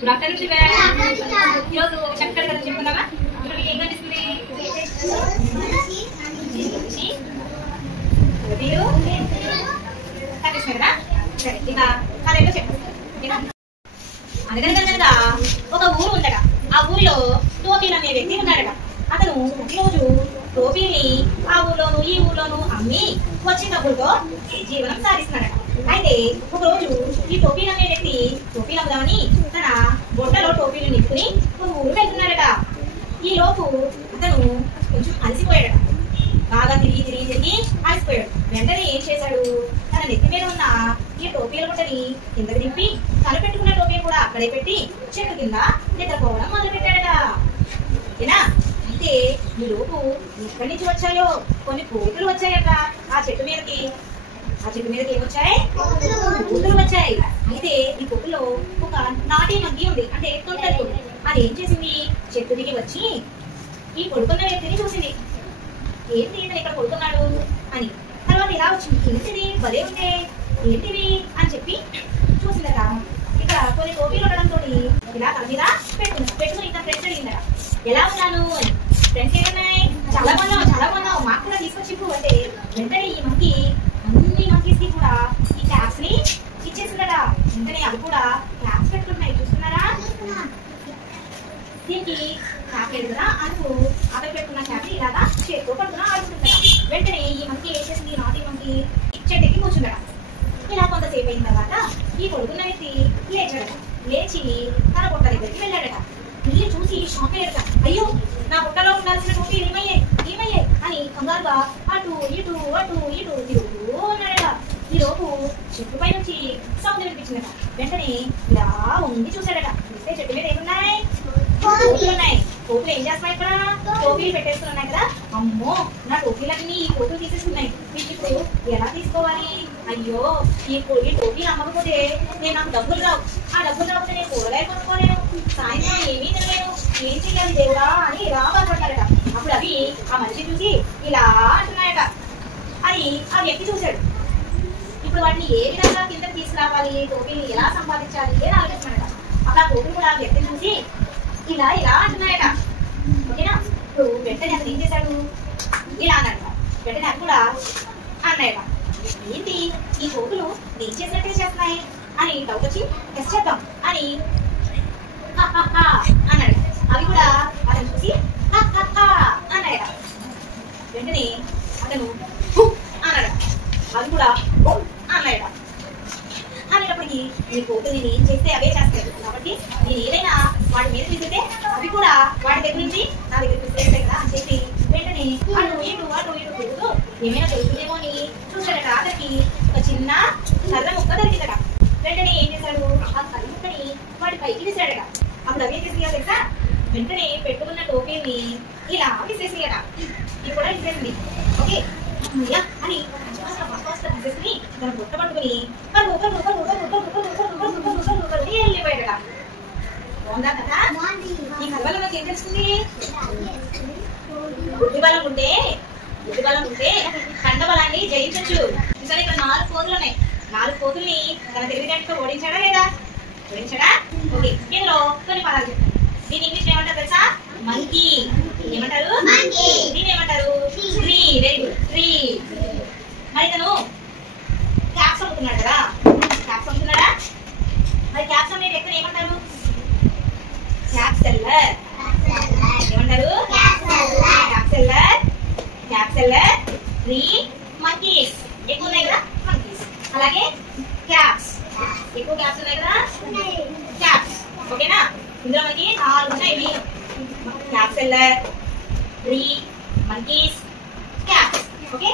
Good afternoon children. ఈరోజు చక్కటి కథ చెప్పుకుందామా? ఇప్పుడు మీకు ఏం కనిపిస్తుంది? కనిపిస్తుంది కదా? సరే, ఇక కథ ఏంటో చెప్పండి. అనగనగా ఒక ఊరు ఉందట. ఆ ఊరిలో టోపీలు అనే వ్యక్తి ఉన్నాడట. అతను ప్రతిరోజు టోపీని ఆ ఊర్లోను ఈ ఊర్లోను అమ్మి వచ్చిన డబ్బులతో జీవనం సాగిస్తున్నాడట. అయితే ఒక రోజు ఈ టోపీలు అనే వ్యక్తి టోపీలు అమ్ముదామని తన బొట్టలో టోపీలు నింపుకుని ఒక ఊరు వెళ్తున్నాడట. ఈ లోపు అతను కొంచెం అలసిపోయాడట. బాగా తిరిగి అలసిపోయాడు. వెంటనే ఏం చేశాడు? తన నెత్తి మీద ఉన్న ఈ టోపీల బుట్టని కిందకి దింపి తను పెట్టుకున్న టోపీ కూడా అక్కడే పెట్టి చెట్టు కింద నిద్రపోవడం మొదలు పెట్టాడట. ఏనా? అయితే ఈ లోపు ఎక్కడి నుంచి వచ్చాయో కొన్ని కోతులు వచ్చాయట ఆ చెట్టు మీదకి. ఏమొచ్చాయి? కోతులు వచ్చాయి. అయితే ఈ కోతులో ఒక నాటి మంగి ఉంది, అంటే తొంటరి. అది ఏం చేసింది? చెట్టు దిగి వచ్చి ఈ పడుకున్న వ్యక్తిని చూసింది. ఏంటి ఇతను ఇక్కడ పడుకున్నాడు అని. తర్వాత ఇలా వచ్చింది. ఏంటిది? భలే ఉందే, ఏంటివి అని చెప్పి చూసిందట. ఇక్కడ కొన్ని టోపీలు ఉండడంతో ఇలా తల మీద పెట్టుకుని ఇతను ఫ్రెండ్స్ అడిగిందట, ఎలా ఉన్నాను అని. ఫ్రెండ్స్ ఏమన్నాయి? చాలా బాగున్నావు, మాకు కూడా తీసుకొచ్చి అంటే వెంటనే ఈ మంకీ అన్ని మంకీస్ కి కూడా ఈ క్యాప్స్ ని ఇచ్చేసిందట. వెంటనే అవి కూడా క్యాప్స్ పెట్టుకుంటున్నాయి. చూస్తున్నారా? దీనికి క్యాప్ లేదు కదా, అందుకు అవి పెట్టుకున్న క్యాప్ ఇలాగా చేతితో పట్టుకుని ఆడుకుంటుందట. వెంటనే ఈ మంకీ ఏం చేసింది? నాటి మంకీ చెట్టుకి కూర్చుందట. ఇలా కొంతసేపు అయిన తర్వాత ఈ పడుకున్న వ్యక్తి లేచాడట. లేచి తన బుట్ట దగ్గరికి వెళ్ళాడట. వెళ్ళి చూసి షాక్ అయ్యాడట. అయ్యో, నా బుట్టలో ఉండాల్సిన టోపీ ఏమయ్యాయి అని కంగారుగా అటు ఇటు తిరుగుతూ ఉన్నాడట. ఈ లోపు చెట్టు పై నుంచి సౌండ్ వినిపించిందట. వెంటనే ఇలా ఉండి చూశాడట. చూస్తే చెట్టు మీద ఏమున్నాయి? కోతులు ఉన్నాయి. కోతులు ఏం చేస్తున్నాయి? ఇక్కడ టోపీలు పెట్టేస్తున్నాయి కదా. అమ్మో, నా టోపీలన్నీ ఈ కోతులు తీసేస్తున్నాయి. మీకు ఇప్పుడు ఎలా తీసుకోవాలి? అయ్యో, ఈ టోపీలు అమ్మకపోతే నాకు డబ్బులు రావు. ఆ డబ్బులు రాకపోతే నేను కూరగాయలు కొనుక్కోలేను, సాయంత్రం ఏమీ తినలేను, ఏం చెయ్యాలి దేవుడా అని ఇలా బాధపడతారట. అప్పుడు అవి ఆ మనిషి చూసి ఇలా అంటున్నాయట. అని ఆ వ్యక్తి చూశాడు. ఇప్పుడు వాటిని ఏ విధంగా కిందకి తీసుకురావాలి, టోపీని ఎలా సంపాదించాలి అని ఆలోచిస్తున్నాడట. అప్పుడు ఆ కోతులు కూడా ఆ వ్యక్తిని చూసి ఇలా అంటున్నాయట. ఓకేనా? ఇప్పుడు వెంటనే అతను ఏం చేశాడు? ఇలా అన్నాడట. వెంటనే అది కూడా అన్నాయట. ఏంటి ఈ కోతులు నేను చేసినట్టే చేస్తున్నాయి అని డౌట్ వచ్చి టెస్ట్ చేద్దాం అని అన్నాడు. అవి కూడా అతను చూసి అన్నాయట. వెంటనే అతను అన్నాడు. అవి కూడా అన్నాయట. అనేటప్పటికి ఈ కోతులు నేను ఏం చేస్తే అవే చేస్తాయి కాబట్టి నేను ఏదైనా వాటి మీద విసిరితే అవి కూడా వాటి దగ్గర నుంచి నా దగ్గరికి విసిరేస్తాయి కదా అని చెప్పి వెంటనే అటు ఇటు తిరుగుతూ ఏమైనా దొరుకుతుందేమో అని చూశాడట. అతనికి ఒక చిన్న కర్ర ముక్క దొరికిందట. వెంటనే ఏం చేశాడు? ఆ కర్ర ముక్కని వాటి పైకి విసిరాడట. అప్పుడు అవే విసిరియా తెలుసా? వెంటనే పెట్టుకున్న టోపీని ఇలా విసేసియట. ఇది కూడా విసేసింది. ఓకే అని విసేసి తన బుట్ట పట్టుకుని వెళ్ళిపోయాడట. బాగుందా కదా? ఈ కర్రలో నాకు ఏం తెలుస్తుంది? బుద్ధి బలం ఉంటే కండబలాన్ని జయించచ్చు. ఇంకా ఇక్కడ 4 కోతులు ఉన్నాయి. 4 కోతుల్ని తన తెలివితేటతో ఓడించాడా లేదా? ఓకే, ఇందులో కొన్ని పదాలు చెప్తాను. దీని ఇంగ్లీష్ ఏమంటారు తెలుసా? మంకీ. ఏమంటారు? దీని ఏమంటారు? ట్రీ. Very good, tree. మరి తను క్యాప్స్ అమ్ముతున్నాడు కదా. మరి క్యాప్స్ అమ్మే వ్యక్తిని ఏమంటారు? Cap seller. ఏమంటారు? Cap seller. Tree, monkeys. ఎక్కువ ఉన్నాయి కదా మంకీస్. అలాగే క్యాప్స్, ఎక్కువ క్యాప్స్ ఉన్నాయి కదా క్యాప్స్. ఓకేనా? ఇందులో మనకి 4 ఉన్నాయి. Cap seller, tree, monkeys, caps. Okay.